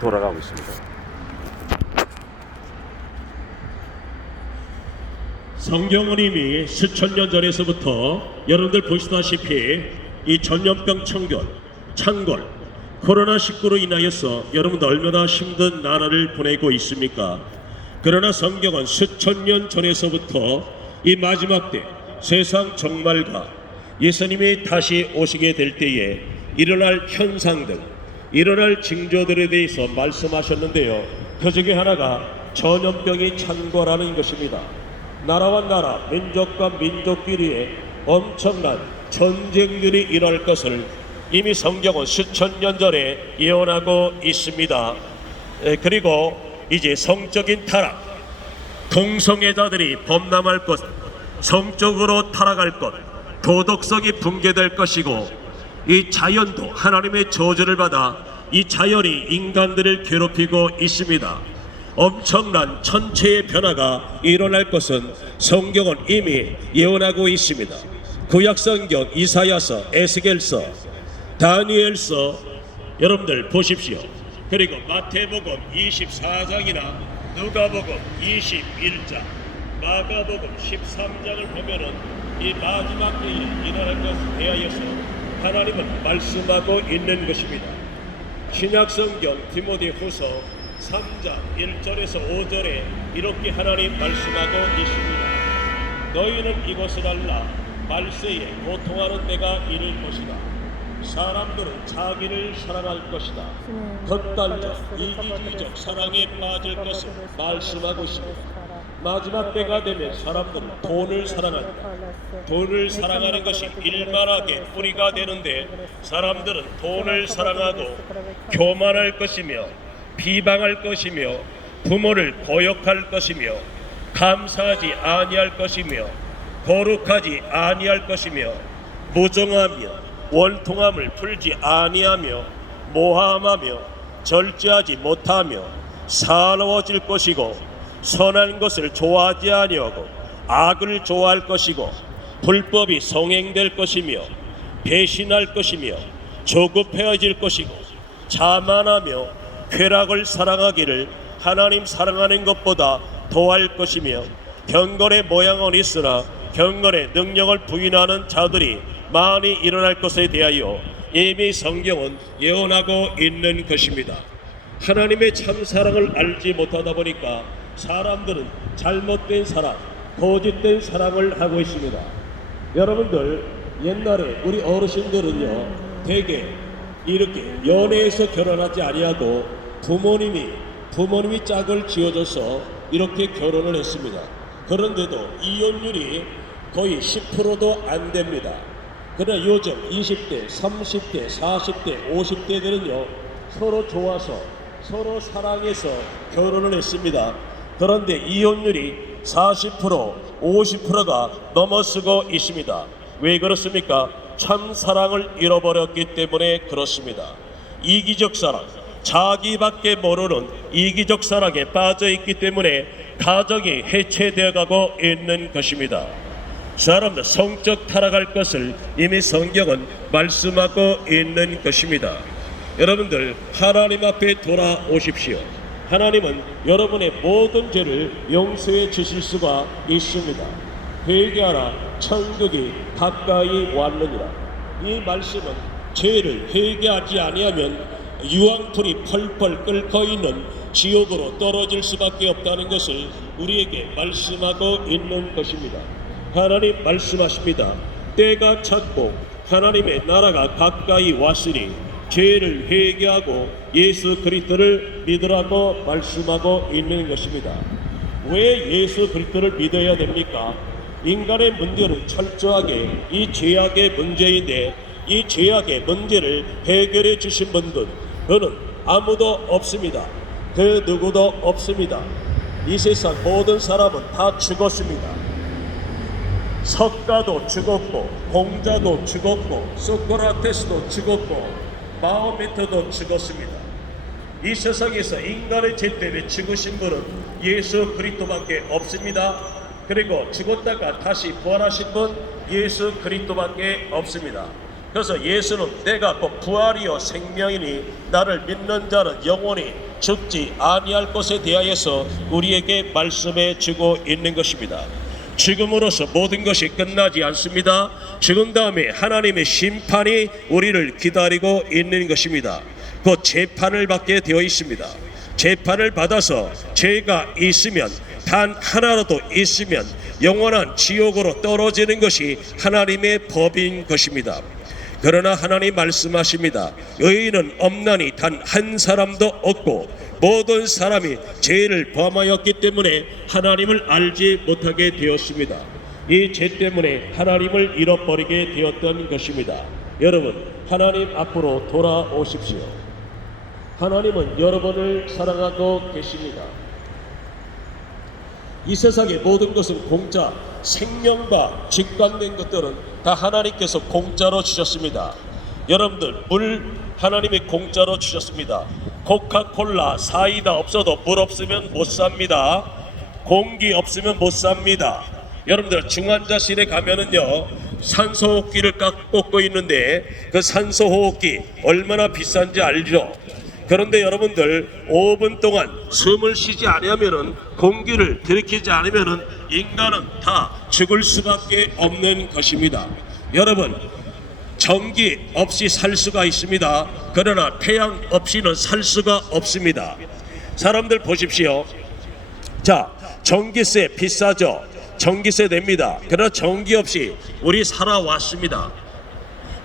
돌아가고 있습니다. 성경은 이미 수천 년 전에서부터 여러분들 보시다시피 이 전염병 창궐 코로나19로 인하여서 여러분들 얼마나 힘든 나라를 보내고 있습니까? 그러나 성경은 수천 년 전에서부터 이 마지막 때 세상 종말과 예수님이 다시 오시게 될 때에 일어날 현상 등 일어날 징조들에 대해서 말씀하셨는데요. 그 중에 하나가 전염병이 창궐하는 것입니다. 나라와 나라, 민족과 민족끼리의 엄청난 전쟁들이 일어날 것을 이미 성경은 수천 년 전에 예언하고 있습니다. 그리고 이제 성적인 타락, 동성애자들이 범람할 것, 성적으로 타락할 것, 도덕성이 붕괴될 것이고, 이 자연도 하나님의 저주를 받아 이 자연이 인간들을 괴롭히고 있습니다. 엄청난 천체의 변화가 일어날 것은 성경은 이미 예언하고 있습니다. 구약성경 이사야서, 에스겔서, 다니엘서 여러분들 보십시오. 그리고 마태복음 24장이나 누가복음 21장, 마가복음 13장을 보면은 이 마지막 때에 일어날 것에 대하여서 하나님은 말씀하고 있는 것입니다. 신약성경 디모데후서 3장 1절에서 5절에 이렇게 하나님 말씀하고 있습니다. 너희는 이것을 알라. 말세에 고통하는 때가 이를 것이다. 사람들은 자기를 사랑할 것이다. 덧달려 이기주의적 사랑에 빠질 것을 말씀하고 있습니다. 마지막 때가 되면 사람들은 돈을 사랑한다. 돈을 사랑하는 것이 일만하게 뿌리가 되는데 사람들은 돈을 사랑하고 교만할 것이며 비방할 것이며 부모를 거역할 것이며 감사하지 아니할 것이며 거룩하지 아니할 것이며 무정하며 원통함을 풀지 아니하며 모함하며 절제하지 못하며 사나워질 것이고 선한 것을 좋아하지 아니하고 악을 좋아할 것이고 불법이 성행될 것이며 배신할 것이며 조급해질 것이고 자만하며 쾌락을 사랑하기를 하나님 사랑하는 것보다 더할 것이며 경건의 모양은 있으나 경건의 능력을 부인하는 자들이 많이 일어날 것에 대하여 이미 성경은 예언하고 있는 것입니다. 하나님의 참사랑을 알지 못하다 보니까 사람들은 잘못된 사랑, 거짓된 사랑을 하고 있습니다. 여러분들 옛날에 우리 어르신들은요 되게 이렇게 연애해서 결혼하지 아니하고 부모님이 짝을 지어줘서 이렇게 결혼을 했습니다. 그런데도 이혼율이 거의 10%도 안 됩니다. 그러나 요즘 20대, 30대, 40대, 50대들은요 서로 좋아서 서로 사랑해서 결혼을 했습니다. 그런데 이혼율이 40%, 50%가 넘어서고 있습니다. 왜 그렇습니까? 참 사랑을 잃어버렸기 때문에 그렇습니다. 이기적 사랑, 자기밖에 모르는 이기적 사랑에 빠져 있기 때문에 가정이 해체되어 가고 있는 것입니다. 사람들 성적 타락할 것을 이미 성경은 말씀하고 있는 것입니다. 여러분들 하나님 앞에 돌아오십시오. 하나님은 여러분의 모든 죄를 용서해 주실 수가 있습니다. 회개하라, 천국이 가까이 왔느니라. 이 말씀은 죄를 회개하지 아니하면 유황불이 펄펄 끓고 있는 지옥으로 떨어질 수밖에 없다는 것을 우리에게 말씀하고 있는 것입니다. 하나님 말씀하십니다. 때가 찼고 하나님의 나라가 가까이 왔으니 죄를 회개하고 예수 그리스도를 믿으라고 말씀하고 있는 것입니다. 왜 예수 그리스도를 믿어야 됩니까? 인간의 문제는 철저하게 이 죄악의 문제인데 이 죄악의 문제를 해결해 주신 분들 그는 아무도 없습니다. 그 누구도 없습니다. 이 세상 모든 사람은 다 죽었습니다. 석가도 죽었고 공자도 죽었고 소크라테스도 죽었고 마호메트도 죽었습니다. 이 세상에서 인간의 죄 때문에 죽으신 분은 예수 그리스도밖에 없습니다. 그리고 죽었다가 다시 부활하신 분 예수 그리스도밖에 없습니다. 그래서 예수는 내가 곧 부활이요 생명이니 나를 믿는 자는 영원히 죽지 아니할 것에 대하여서 우리에게 말씀해 주고 있는 것입니다. 죽음으로써 모든 것이 끝나지 않습니다. 죽은 다음에 하나님의 심판이 우리를 기다리고 있는 것입니다. 곧 재판을 받게 되어 있습니다. 재판을 받아서 죄가 있으면 단 하나라도 있으면 영원한 지옥으로 떨어지는 것이 하나님의 법인 것입니다. 그러나 하나님 말씀하십니다. 의인은 없나니 단 한 사람도 없고 모든 사람이 죄를 범하였기 때문에 하나님을 알지 못하게 되었습니다. 이 죄 때문에 하나님을 잃어버리게 되었던 것입니다. 여러분, 하나님 앞으로 돌아오십시오. 하나님은 여러분을 사랑하고 계십니다. 이 세상의 모든 것은 공짜, 생명과 직관된 것들은 다 하나님께서 공짜로 주셨습니다. 여러분들, 물 하나님이 공짜로 주셨습니다. 코카콜라, 사이다 없어도 물 없으면 못 삽니다. 공기 없으면 못 삽니다. 여러분들, 중환자실에 가면은요 산소호흡기를 꽂고 있는데 그 산소호흡기 얼마나 비싼지 알죠? 그런데 여러분들 5분 동안 숨을 쉬지 않으면은 공기를 들이키지 않으면은 인간은 다 죽을 수밖에 없는 것입니다. 여러분, 전기 없이 살 수가 있습니다. 그러나 태양 없이는 살 수가 없습니다. 사람들 보십시오. 자, 전기세 비싸죠? 전기세 냅니다. 그러나 전기 없이 우리 살아왔습니다.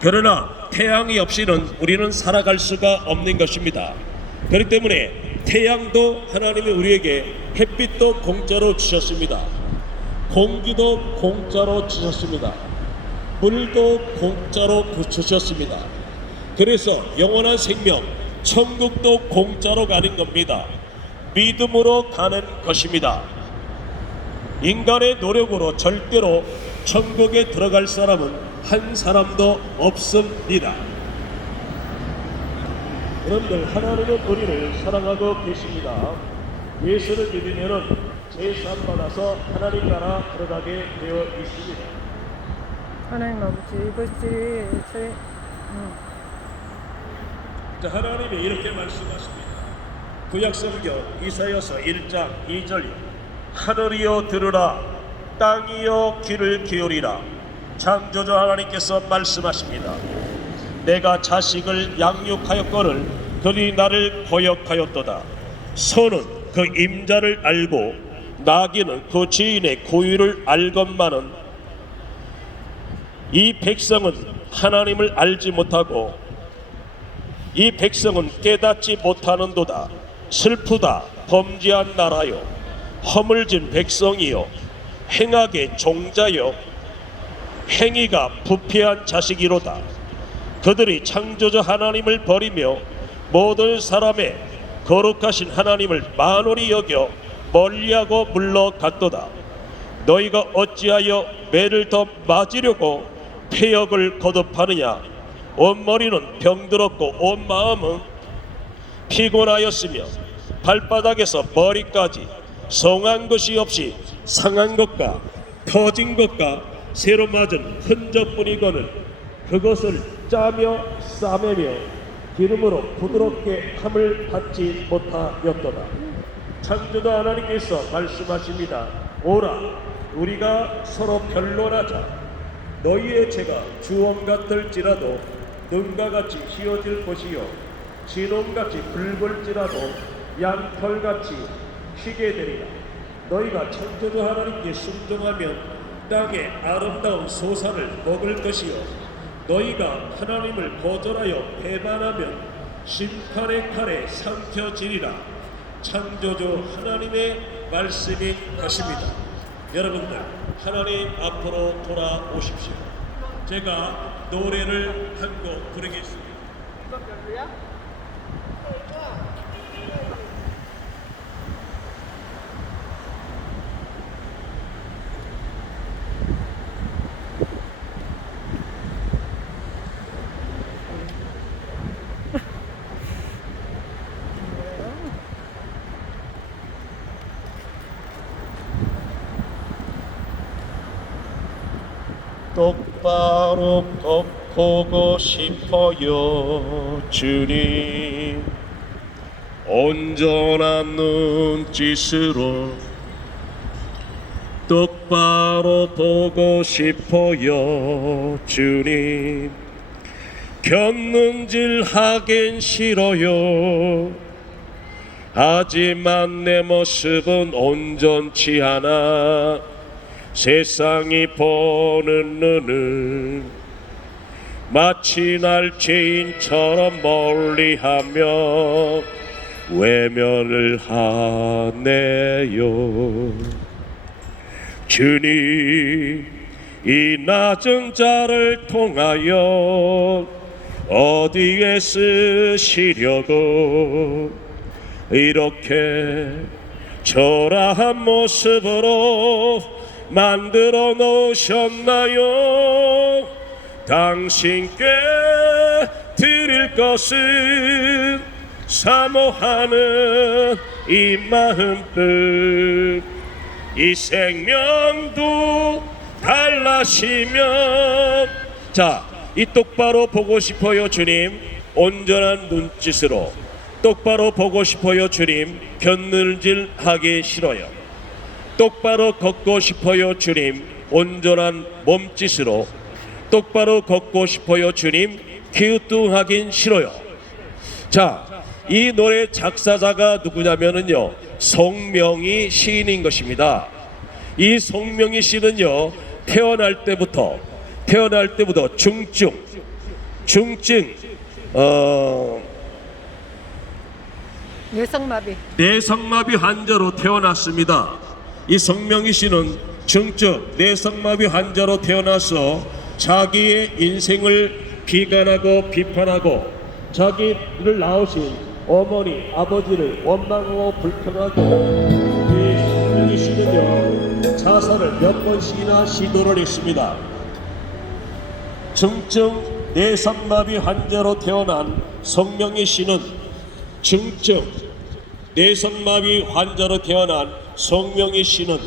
그러나 태양이 없이는 우리는 살아갈 수가 없는 것입니다. 그렇기 때문에 태양도 하나님이 우리에게 햇빛도 공짜로 주셨습니다. 공기도 공짜로 주셨습니다. 물도 공짜로 주셨습니다. 그래서 영원한 생명, 천국도 공짜로 가는 겁니다. 믿음으로 가는 것입니다. 인간의 노력으로 절대로 천국에 들어갈 사람은 한 사람도 없습니다. 여러분들, 하나님은 우리를 사랑하고 계십니다. 예수를 믿으면 제사 받아서 하나님 나라 들어가게 되어 있습니다. 하나님 아버지, 이것이 자, 하나님이 이렇게 말씀하십니다. 구약성경 이사야서 1장 2절, 하늘이여 들으라, 땅이여 귀를 기울이라. 창조주 하나님께서 말씀하십니다. 내가 자식을 양육하였거늘 그들이 나를 거역하였도다. 소는 그 임자를 알고 나귀는 그 주인의 고유를 알건만은 이 백성은 하나님을 알지 못하고 이 백성은 깨닫지 못하는도다. 슬프다, 범죄한 나라요, 허물진 백성이요, 행악의 종자요, 행위가 부패한 자식이로다. 그들이 창조주 하나님을 버리며 모든 사람의 거룩하신 하나님을 만홀히 여겨 멀리하고 물러갔도다. 너희가 어찌하여 매를 더 맞으려고 폐역을 거듭하느냐? 온 머리는 병들었고 온 마음은 피곤하였으며 발바닥에서 머리까지 성한 것이 없이 상한 것과 터진 것과 새로 맞은 흔적뿐이거늘 그것을 짜며 싸매며 기름으로 부드럽게 함을 받지 못하였도다. 창조주 하나님께서 말씀하십니다. 오라, 우리가 서로 변론하자. 너희의 죄가 주홍 같을지라도 눈과 같이 휘어질 것이요 진홍같이 붉을지라도 양털같이 희게 되리라. 너희가 창조주 하나님께 순종하면 땅의 아름다운 소산을 먹을 것이요 너희가 하나님을 거절하여 배반하면 심판의 칼에 삼켜지리라. 창조주 하나님의 말씀인 것입니다. 여러분들, 하나님 앞으로 돌아오십시오. 제가 노래를 한 곡 부르겠습니다. 똑바로 걷고 보고 싶어요 주님. 온전한 눈짓으로 똑바로 보고 싶어요 주님. 곁눈질 하긴 싫어요. 하지만 내 모습은 온전치 않아. 세상이 보는 눈은 마치 날 죄인처럼 멀리하며 외면을 하네요. 주님, 이 낮은 자를 통하여 어디에 쓰시려고 이렇게 초라한 모습으로 만들어 놓으셨나요? 당신께 드릴 것은 사모하는 이 마음뿐. 이 생명도 달라시면, 자, 이 똑바로 보고 싶어요 주님. 온전한 눈짓으로 똑바로 보고 싶어요 주님. 곁눈질 하기 싫어요. 똑바로 걷고 싶어요 주님. 온전한 몸짓으로 똑바로 걷고 싶어요 주님. 기우뚱하긴 싫어요. 자, 이 노래 작사자가 누구냐면은요, 송명희 시인인 것입니다. 이 송명희 씨는요, 태어날 때부터 중증 내성마비 환자로 태어났습니다. 이 송명희 씨는 중증 내성마비 환자로 태어나서 자기의 인생을 비관하고 비판하고 자기를 낳으신 어머니 아버지를 원망하고 불평하고, 이 송명희 씨는요 자살을 몇 번씩이나 시도를 했습니다. 중증 내성마비 환자로 태어난 송명희 씨는 중증 내성마비 환자로 태어난 송명희 씨는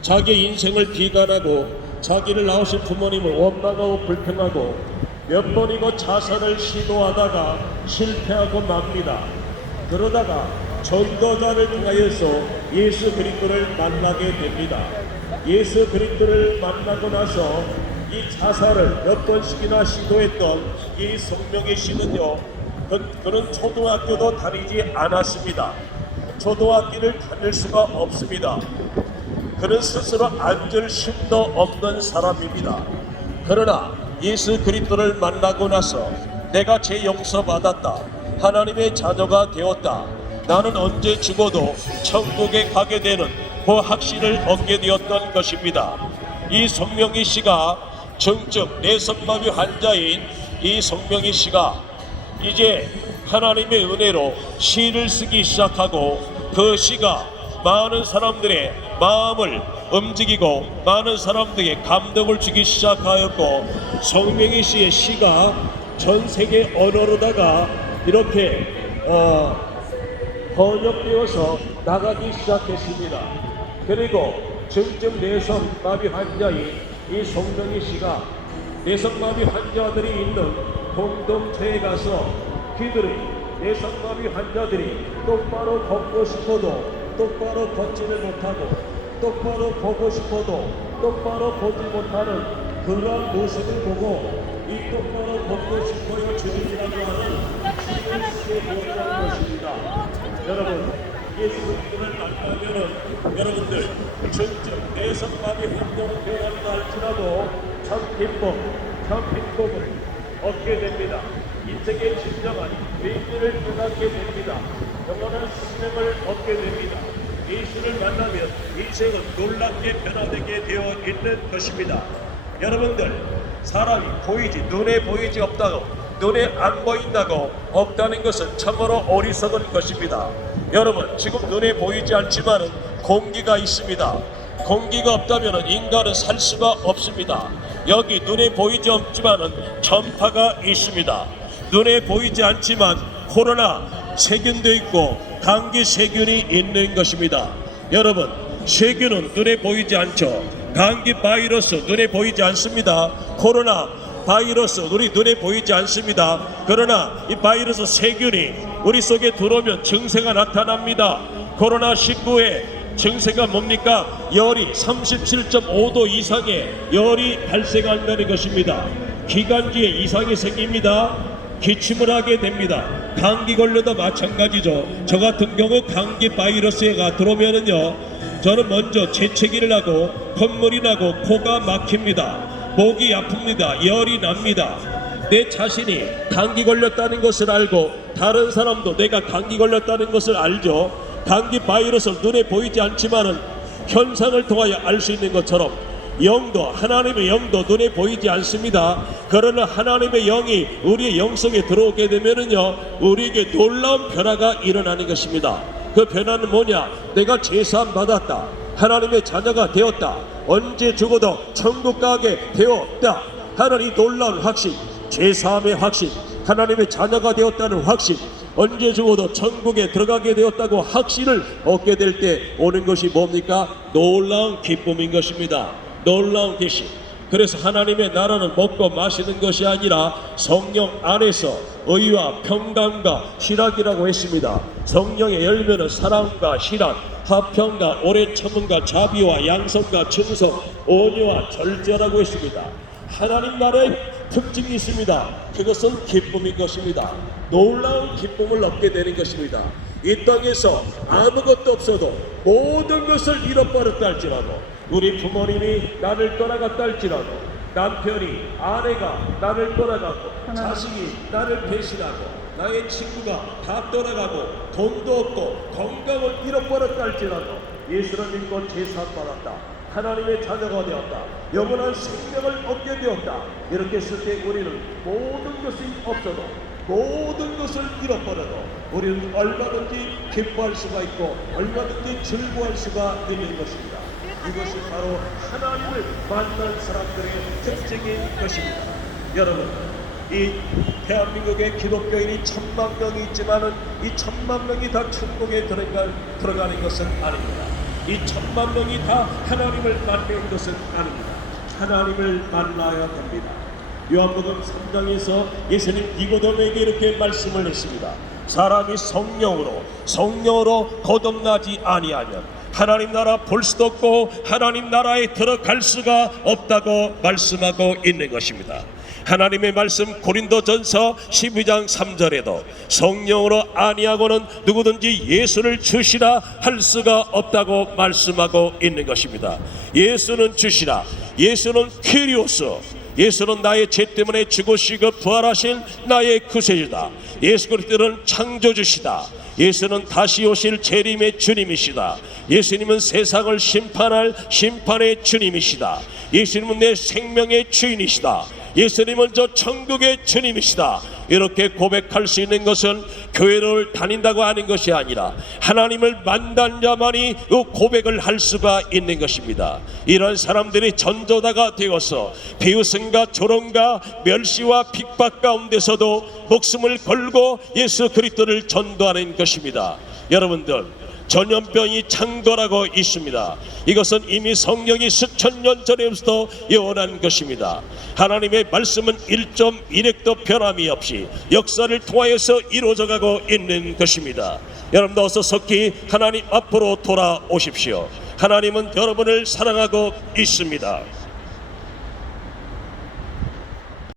자기 인생을 비관하고 자기를 낳으신 부모님을 원망하고 불평하고 몇 번이고 자살을 시도하다가 실패하고 맙니다. 그러다가 전도자를 통하여서 예수 그리스도를 만나게 됩니다. 예수 그리스도를 만나고 나서 이 자살을 몇 번씩이나 시도했던 이 송명희 씨는요, 그는 초등학교도 다니지 않았습니다. 초등학교를 다닐 수가 없습니다. 그는 스스로 앉을 힘도 없는 사람입니다. 그러나 예수 그리스도를 만나고 나서 내가 죄 용서받았다, 하나님의 자녀가 되었다, 나는 언제 죽어도 천국에 가게 되는 그 확신을 얻게 되었던 것입니다. 이 송명희 씨가 중증 내성마비 환자인 이 송명희 씨가 이제 하나님의 은혜로 시를 쓰기 시작하고, 그 시가 많은 사람들의 마음을 움직이고 많은 사람들에게 감동을 주기 시작하였고, 송명희 씨의 시가 전 세계 언어로다가 이렇게 번역되어서 나가기 시작했습니다. 그리고 중증 내성마비 환자인 이 송명희 씨가 내성마비 환자들이 있는 공동체에 가서 그들이 내성마비 환자들이 똑바로 걷고 싶어도 똑바로 걷지를 못하고 똑바로 보고 싶어도 똑바로 보지 못하는 그러한 모습을 보고 이 똑바로 걷고 싶어요 주님이라고 하는 시를 보여주는 것입니다. 여러분, 예수 그리스도를 만나면은 여러분들 중증 내성마비 환자로 태어난다 할지라도 참 행복을 얻게 됩니다. 인생의 진정한 의미를 깨닫게 됩니다. 영원한 생명을 얻게 됩니다. 예수를 만나면 인생은 놀랍게 변화되게 되어 있는 것입니다. 여러분들, 사람이 눈에 보이지 없다고, 눈에 안 보인다고 없다는 것은 참으로 어리석은 것입니다. 여러분, 지금 눈에 보이지 않지만 공기가 있습니다. 공기가 없다면 인간은 살 수가 없습니다. 여기 눈에 보이지 없지만 전파가 있습니다. 눈에 보이지 않지만 코로나 세균도 있고 감기 세균이 있는 것입니다. 여러분, 세균은 눈에 보이지 않죠. 감기 바이러스 눈에 보이지 않습니다. 코로나 바이러스 우리 눈에 보이지 않습니다. 그러나 이 바이러스 세균이 우리 속에 들어오면 증세가 나타납니다. 코로나19의 증세가 뭡니까? 열이 37.5도 이상의 열이 발생한다는 것입니다. 기관지에 이상이 생깁니다. 기침을 하게 됩니다. 감기 걸려도 마찬가지죠. 저 같은 경우 감기 바이러스가 들어오면은요, 저는 먼저 재채기를 하고 콧물이 나고 코가 막힙니다. 목이 아픕니다. 열이 납니다. 내 자신이 감기 걸렸다는 것을 알고 다른 사람도 내가 감기 걸렸다는 것을 알죠. 감기 바이러스를 눈에 보이지 않지만은 현상을 통하여 알 수 있는 것처럼 영도, 하나님의 영도 눈에 보이지 않습니다. 그러나 하나님의 영이 우리의 영성에 들어오게 되면은요, 우리에게 놀라운 변화가 일어나는 것입니다. 그 변화는 뭐냐? 내가 제사함 받았다. 하나님의 자녀가 되었다. 언제 죽어도 천국 가게 되었다 하는 이 놀라운 확신, 제사함의 확신, 하나님의 자녀가 되었다는 확신, 언제 죽어도 천국에 들어가게 되었다고 확신을 얻게 될 때 오는 것이 뭡니까? 놀라운 기쁨인 것입니다. 놀라운 계시. 그래서 하나님의 나라는 먹고 마시는 것이 아니라 성령 안에서 의와 평강과 희락이라고 했습니다. 성령의 열매는 사랑과 희락, 화평과 오래 참음과 자비와 양선과 충성, 온유와 절제라고 했습니다. 하나님 나라의 특징이 있습니다. 그것은 기쁨인 것입니다. 놀라운 기쁨을 얻게 되는 것입니다. 이 땅에서 아무것도 없어도 모든 것을 잃어버렸다 할지라도, 우리 부모님이 나를 떠나갔다 할지라도, 남편이, 아내가 나를 떠나가고, 자식이 나를 배신하고, 나의 친구가 다 떠나가고, 돈도 없고 건강을 잃어버렸다 할지라도 예수를 믿고 제사함 받았다. 하나님의 자녀가 되었다. 영원한 생명을 얻게 되었다. 이렇게 했을 때 우리는 모든 것이 없어도, 모든 것을 잃어버려도 우리는 얼마든지 기뻐할 수가 있고 얼마든지 즐거워할 수가 있는 것입니다. 이것이 바로 하나님을 만난 사람들의 특징인 것입니다. 여러분, 이 대한민국의 기독교인이 1000만 명이 있지만은 이 1000만 명이 다 천국에 들어가는 것은 아닙니다. 이 1000만 명이 다 하나님을 만난 것은 아닙니다. 하나님을 만나야 됩니다. 요한복음 3장에서 예수님 니고데모에게 이렇게 말씀을 했습니다. 사람이 성령으로 거듭나지 아니하면 하나님 나라 볼 수도 없고 하나님 나라에 들어갈 수가 없다고 말씀하고 있는 것입니다. 하나님의 말씀 고린도전서 12장 3절에도 성령으로 아니하고는 누구든지 예수를 주시라 할 수가 없다고 말씀하고 있는 것입니다. 예수는 주시라, 예수는 퀴리오스, 예수는 나의 죄 때문에 죽으시고 부활하신 나의 구세주다. 예수 그리스도는 창조주시다. 예수는 다시 오실 재림의 주님이시다. 예수님은 세상을 심판할 심판의 주님이시다. 예수님은 내 생명의 주인이시다. 예수님은 저 천국의 주님이시다. 이렇게 고백할 수 있는 것은 교회를 다닌다고 하는 것이 아니라 하나님을 만난 자만이 그 고백을 할 수가 있는 것입니다. 이런 사람들이 전도자가 되어서 비웃음과 조롱과 멸시와 핍박 가운데서도 목숨을 걸고 예수 그리스도를 전도하는 것입니다. 여러분들, 전염병이 창궐하고 있습니다. 이것은 이미 성령이 수천 년 전에부터 예언한 것입니다. 하나님의 말씀은 1.1핵도 변함이 없이 역사를 통하여서 이루어져 가고 있는 것입니다. 여러분도 어서 속히 하나님 앞으로 돌아오십시오. 하나님은 여러분을 사랑하고 있습니다.